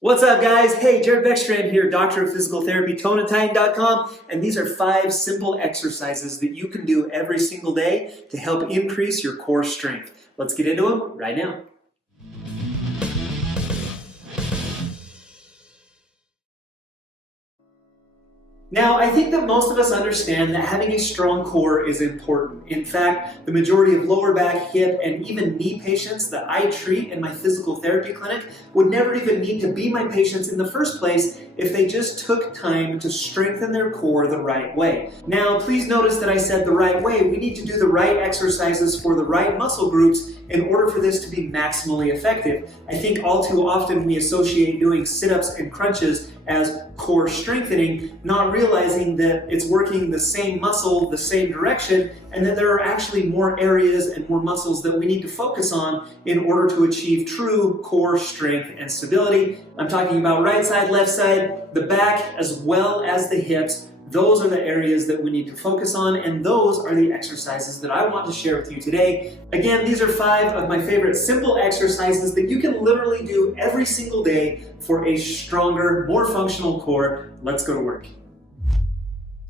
What's up, guys? Hey, Jared Beckstrand here, Doctor of Physical Therapy, ToneAndTying.com, and these are 5 simple exercises that you can do every single day to help increase your core strength. Let's get into them right now. Now, I think that most of us understand that having a strong core is important. In fact, the majority of lower back, hip, and even knee patients that I treat in my physical therapy clinic would never even need to be my patients in the first place if they just took time to strengthen their core the right way. Now, please notice that I said the right way. We need to do the right exercises for the right muscle groups in order for this to be maximally effective. I think all too often we associate doing sit-ups and crunches as core strengthening, not realizing that it's working the same muscle, the same direction, and that there are actually more areas and more muscles that we need to focus on in order to achieve true core strength and stability. I'm talking about right side, left side, the back, as well as the hips. Those are the areas that we need to focus on, and those are the exercises that I want to share with you today. Again, these are 5 of my favorite simple exercises that you can literally do every single day for a stronger, more functional core. Let's go to work.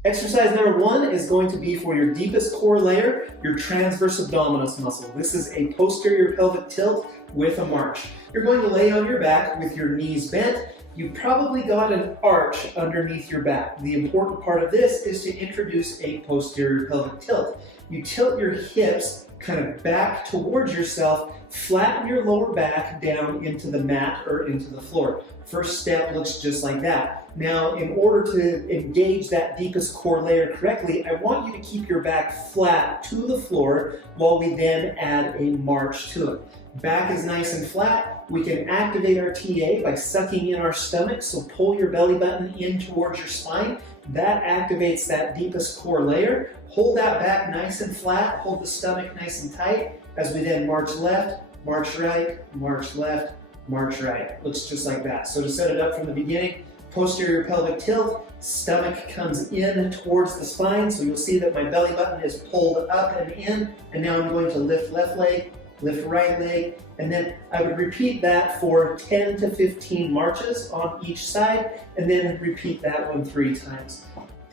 Exercise number 1 is going to be for your deepest core layer, your transverse abdominis muscle. This is a posterior pelvic tilt with a march. You're going to lay on your back with your knees bent. You probably got an arch underneath your back. The important part of this is to introduce a posterior pelvic tilt. You tilt your hips kind of back towards yourself, flatten your lower back down into the mat or into the floor. First step looks just like that. Now, in order to engage that deepest core layer correctly, I want you to keep your back flat to the floor while we then add a march to it. Back is nice and flat. We can activate our TA by sucking in our stomach, so pull your belly button in towards your spine. That activates that deepest core layer. Hold that back nice and flat, hold the stomach nice and tight as we then march left, march right, march left, march right. Looks just like that. So to set it up from the beginning, posterior pelvic tilt, stomach comes in towards the spine, so you'll see that my belly button is pulled up and in, and now I'm going to lift left leg, lift right leg, and then I would repeat that for 10 to 15 marches on each side, and then repeat that one 3 times.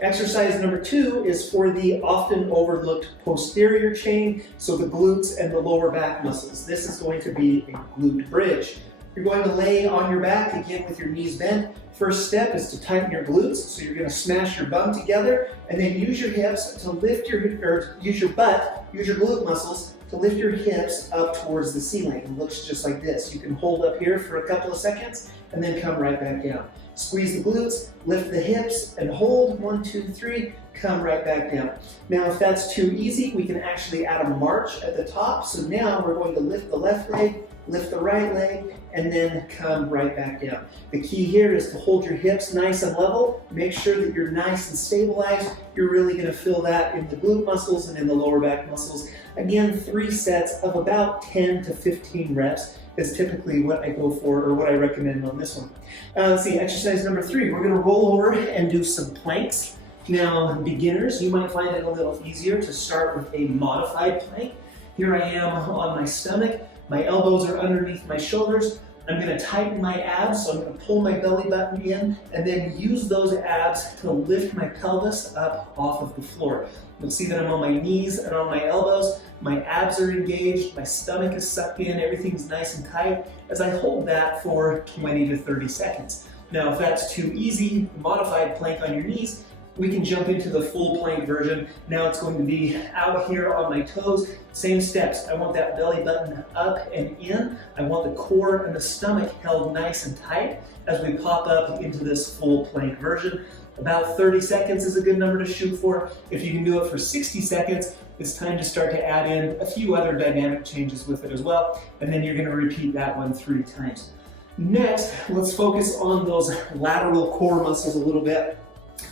Exercise number 2 is for the often overlooked posterior chain, so the glutes and the lower back muscles. This is going to be a glute bridge. You're going to lay on your back, again with your knees bent. First step is to tighten your glutes, so you're going to smash your bum together, and then use your hips to lift use your glute muscles to lift your hips up towards the ceiling. It looks just like this. You can hold up here for a couple of seconds and then come right back down. Squeeze the glutes, lift the hips, and hold. 1, 2, 3, come right back down. Now, if that's too easy, we can actually add a march at the top. So now we're going to lift the left leg, lift the right leg, and then come right back down. The key here is to hold your hips nice and level. Make sure that you're nice and stabilized. You're really going to feel that in the glute muscles and in the lower back muscles. Again, 3 sets of about 10 to 15 reps is typically what I go for, or what I recommend on this one. Let's see, exercise number 3. We're going to roll over and do some planks. Now, beginners, you might find it a little easier to start with a modified plank. Here I am on my stomach. My elbows are underneath my shoulders. I'm going to tighten my abs, so I'm going to pull my belly button in and then use those abs to lift my pelvis up off of the floor. You'll see that I'm on my knees and on my elbows. My abs are engaged, my stomach is sucked in, everything's nice and tight as I hold that for 20 to 30 seconds. Now, if that's too easy, modified plank on your knees, we can jump into the full plank version. Now it's going to be out here on my toes. Same steps. I want that belly button up and in. I want the core and the stomach held nice and tight as we pop up into this full plank version. About 30 seconds is a good number to shoot for. If you can do it for 60 seconds, it's time to start to add in a few other dynamic changes with it as well. And then you're going to repeat that one 3 times. Next, let's focus on those lateral core muscles a little bit.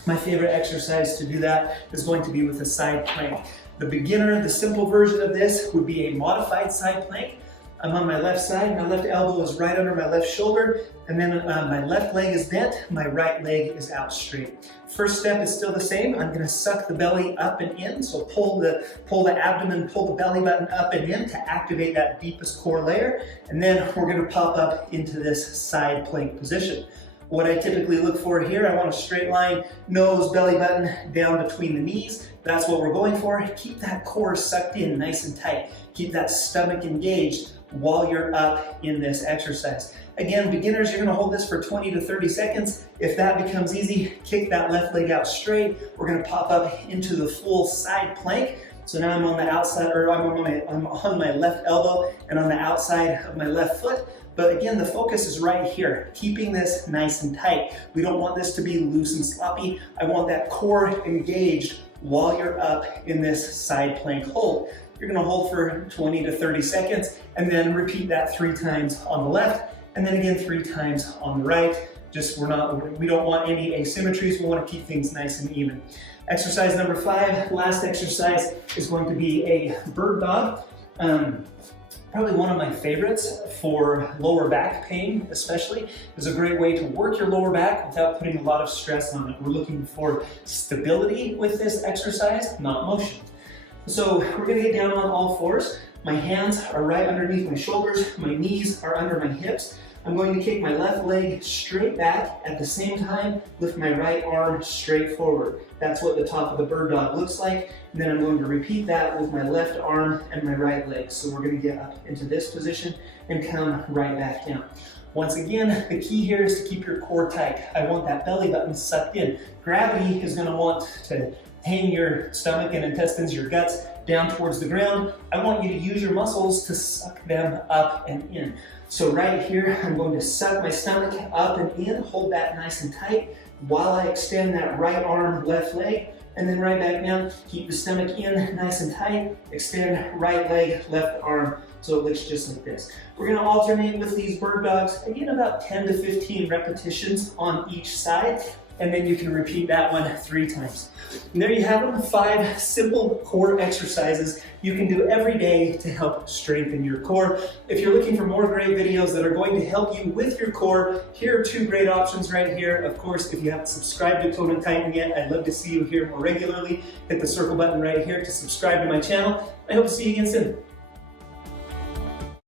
My favorite exercise to do that is going to be with a side plank. The beginner, the simple version of this would be a modified side plank. I'm on my left side, my left elbow is right under my left shoulder, and then my left leg is bent, my right leg is out straight. First step is still the same. I'm gonna suck the belly up and in, so pull the abdomen, pull the belly button up and in to activate that deepest core layer, and then we're gonna pop up into this side plank position. What I typically look for here, I want a straight line, nose, belly button down between the knees. That's what we're going for. Keep that core sucked in nice and tight. Keep that stomach engaged while you're up in this exercise. Again, beginners, you're gonna hold this for 20 to 30 seconds. If that becomes easy, kick that left leg out straight. We're gonna pop up into the full side plank. So now I'm on the outside, or I'm on my left elbow and on the outside of my left foot. But again, the focus is right here, keeping this nice and tight. We don't want this to be loose and sloppy. I want that core engaged while you're up in this side plank hold. You're gonna hold for 20 to 30 seconds and then repeat that 3 times on the left and then again 3 times on the right. We don't want any asymmetries. We want to keep things nice and even. Exercise number 5, last exercise, is going to be a bird dog. Probably one of my favorites for lower back pain, especially. It's a great way to work your lower back without putting a lot of stress on it. We're looking for stability with this exercise, not motion. So we're gonna get down on all fours. My hands are right underneath my shoulders. My knees are under my hips. I'm going to kick my left leg straight back. At the same time, lift my right arm straight forward. That's what the top of the bird dog looks like. And then I'm going to repeat that with my left arm and my right leg. So we're going to get up into this position and come right back down. Once again, the key here is to keep your core tight. I want that belly button sucked in. Gravity is going to want to hang your stomach and intestines, your guts, down towards the ground. I want you to use your muscles to suck them up and in. So right here, I'm going to suck my stomach up and in, hold that nice and tight while I extend that right arm, left leg, and then right back down. Keep the stomach in nice and tight, extend right leg, left arm, so it looks just like this. We're gonna alternate with these bird dogs, again about 10 to 15 repetitions on each side, and then you can repeat that one 3 times. And there you have them, 5 simple core exercises you can do every day to help strengthen your core. If you're looking for more great videos that are going to help you with your core, here are 2 great options right here. Of course, if you haven't subscribed to Tone and Tighten yet, I'd love to see you here more regularly. Hit the circle button right here to subscribe to my channel. I hope to see you again soon.